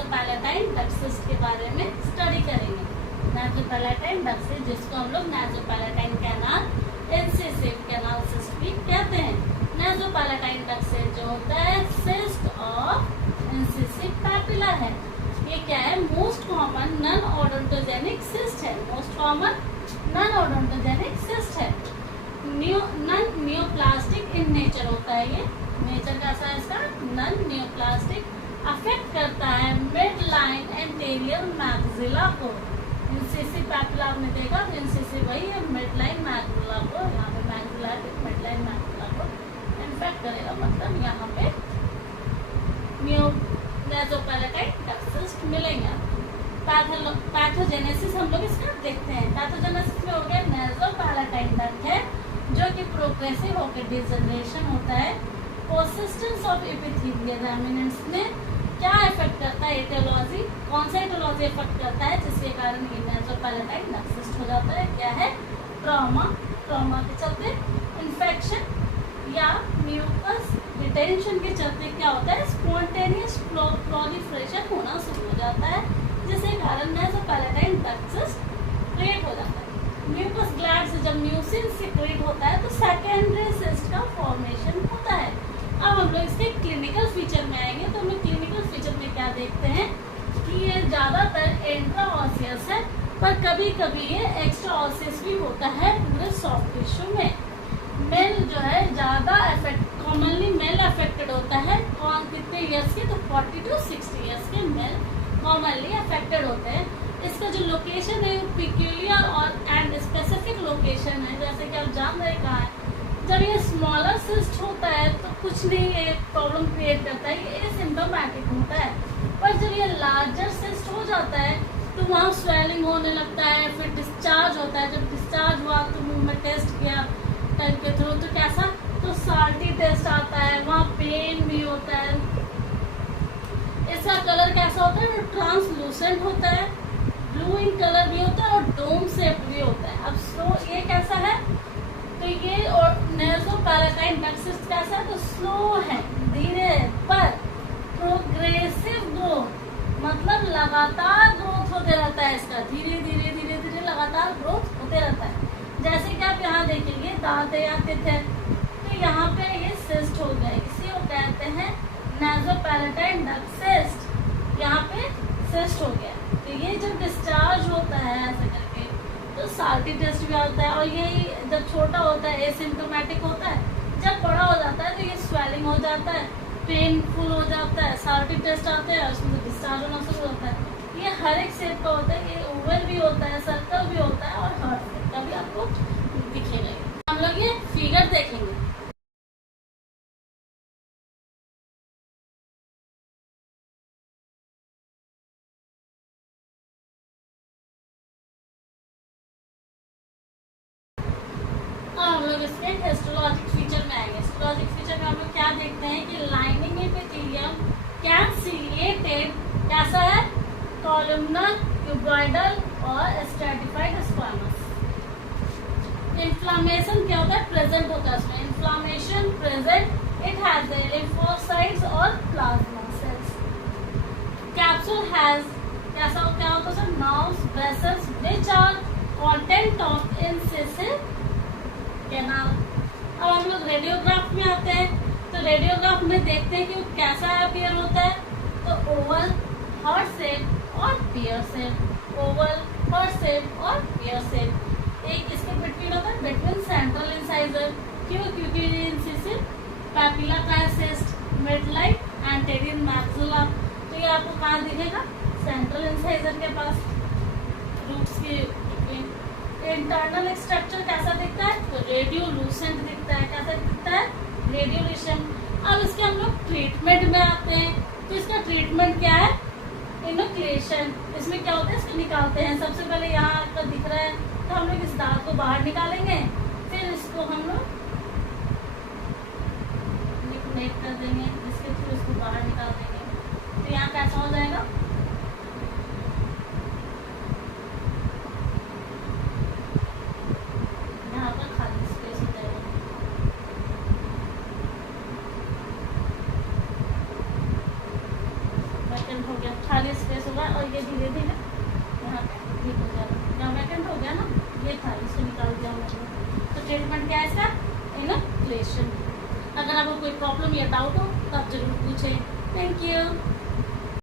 नासोपैलेटाइन duct cyst के बारे में स्टडी करेंगे। नासोपैलेटाइन डक्ट सिस्ट, जिसको हम लोग नासोपैलेटाइन कैनाल इंसिसिव कैनाल सिस्ट भी कहते हैं। नासोपैलेटाइन डक्ट सिस्ट जो होता है सिस्ट ऑफ इंसिसिव पैपिला है। ये क्या है? Most common non odontogenic cyst है। Most common non odontogenic cyst है। नॉन नियोप्लास्टिक इन नेचर होता है। ये नेचर कैसा है इसका? Non neoplastic. अफेक्ट करता है मिड लाइन एंटीरियर मैक्सिला को। इंसिसिव पैपिला आपने देखा, इंसिसिव वही है, मिड लाइन मैक्सिला को, यहाँ पे मैक्सिला है, मिड लाइन मैक्सिला को इन्फेक्ट करेगा, मतलब यहाँ पे नासोपैलेटाइन डक्ट सिस्ट मिलेंगे। पैथोजेनेसिस हम लोग इसका देखते हैं। पैथोजेनेसिस में हो गया नासोपैलेटाइन डक्ट है जो कि प्रोग्रेसिव होकर डिजनरेशन होता है। परसिस्टेंस ऑफ एपिथेलियल रेमिनेंट्स में क्या इफेक्ट करता है? एटियोलॉजी, कौन सा एटियोलॉजी इफेक्ट करता है जिसके कारण ये नासोपैलेटाइन डक्ट सिस्ट हो जाता है? क्या है? ट्रॉमा। ट्रॉमा के चलते, इन्फेक्शन या म्यूकस रिटेंशन के चलते क्या होता है? स्पॉन्टेनियस प्रोलिफरेशन होना शुरू हो जाता है, जिसके कारण नासोपैलेटाइन डक्ट सिस्ट क्रिएट हो जाता है। म्यूकस ग्लैंड से जब म्यूसिन सिक्रेट होता है तो सेकेंडरी सिस्ट का फॉर्मेशन होता है। अब हम लोग इसके क्लिनिकल फीचर में आएंगे, तो हम लोग क्लिनिकल फीचर में क्या देखते हैं कि ये ज़्यादातर इंट्राऑसियस है, पर कभी कभी ये एक्स्ट्राऑसियस भी होता है पूरे सॉफ्ट टिश्यू में। मेल जो है ज़्यादा कॉमनली मेल अफेक्टेड होता है। कौन कितने ईयर्स के? तो 40 to 60 ईयर्स के मेल कॉमनली अफेक्टेड होते हैं। इसका जो लोकेशन है पिक्यूलियर और एंड स्पेसिफिक लोकेशन है, जैसे कि आप जान रहे कहाँ है। जब ये स्मॉलर सिस्ट होता है तो कुछ नहीं ये प्रॉब्लम क्रिएट करता है, ये एसिम्प्टोमेटिक होता है। पर जब ये लार्जर सिस्ट हो जाता है तो वहाँ स्वेलिंग होने लगता है, फिर डिस्चार्ज होता है। जब डिस्चार्ज हुआ तो मुंह में टेस्ट किया टाइम के थ्रू, तो कैसा? तो साल्टी टेस्ट आता है, वहाँ पेन भी होता है। इसका कलर कैसा होता है? ट्रांसलूसेंट होता है, ब्लू इन कलर भी होता है और डोम शेप भी होता है। अब स्लो ये कैसा है? तो ये और नासोपैलेटाइन डक्ट सिस्ट कैसा है? तो स्लो है, धीरे है, पर प्रोग्रेसिव ग्रोथ, मतलब लगातार ग्रोथ होते रहता है इसका, धीरे धीरे धीरे धीरे लगातार ग्रोथ होते रहता है। जैसे कि आप यहाँ देखेंगे दांत या तिथ है, तो यहाँ पे ये सिस्ट हो गया, इसी को कहते हैं नासोपैलेटाइन डक्ट सिस्ट। यहाँ पे सिस्ट हो गया, तो ये जब डिस्चार्ज होता है ऐसा करके तो साल्टी टेस्ट भी आता है। और यही जब छोटा होता है एसिम्प्टोमेटिक होता है, जब बड़ा हो जाता है तो ये स्वेलिंग हो जाता है, पेनफुल हो जाता है, साल्टी टेस्ट आते हैं और उसमें डिस्चार्ज होना शुरू होता है। ये हर एक शेप का होता है, ये ओवल भी होता है, सर्कल भी होता है और हार्ट शेप का भी आपको दिखेगा। हम लोग ये फिगर देखेंगे। हम लोग इसके हिस्टोलॉजिक फीचर में आएंगे। हिस्टोलॉजिक फीचर में हम लोग क्या देखते हैं कि लाइनिंग एपिथेलियम कैंसिलिएटेड कैसा है? कॉलमनर, क्यूबॉइडल और स्ट्रैटिफाइड स्क्वामस। इन्फ्लामेशन क्या होता है? प्रेजेंट होता है उसमें, inflammation present, it has the lymphocytes और प्लाज्मा सेल्स। कैप्सूल हैज कैसा क्या होता है sir? Nerves, vessels which are content of incisive canal. अब हम लोग रेडियोग्राफ में आते हैं, तो रेडियोग्राफ में देखते हैं कि वो कैसा अपीयर होता है। तो ओवल, हार्ट शेप और पियर शेप, ओवल, हार्ट शेप और पियर शेप। एक इसके बिटवीन होता है, बिटवीन सेंट्रल इंसाइजर। क्यों? क्योंकि इंसिसिव पैपिला का है cyst, mid line anterior maxilla. तो ये आपको कहाँ दिखेगा? सेंट्रल इंसाइजर के पास, रूट्स के। इंटरनल स्ट्रक्चर कैसा दिखता है? तो रेडियोलूसेंट दिखता है। कैसा दिखता है? रेडियोलूसेंट। अब इसके हम लोग ट्रीटमेंट में आते हैं, तो इसका ट्रीटमेंट क्या है? इनोक्लेशन। इसमें क्या होता है? इसको निकालते हैं। सबसे पहले यहाँ आपका दिख रहा है, तो हम लोग इस दाग को बाहर निकालेंगे, फिर इसको हम लोग निकनेट कर देंगे, जिसके थ्रू इसको बाहर निकाल देंगे। तो यहाँ कैसा हो जाएगा? हो गया। खाली स्पेस होगा और ये धीरे धीरे यहाँ पे ठीक हो जाएगा। यहाँ वैकेंट हो गया ना, ये था, इसको निकाल दिया हमने। तो ट्रीटमेंट क्या है इसका? इनफ्लेशन। अगर आपको कोई प्रॉब्लम या डाउट हो तो आप जरूर पूछें। Thank you.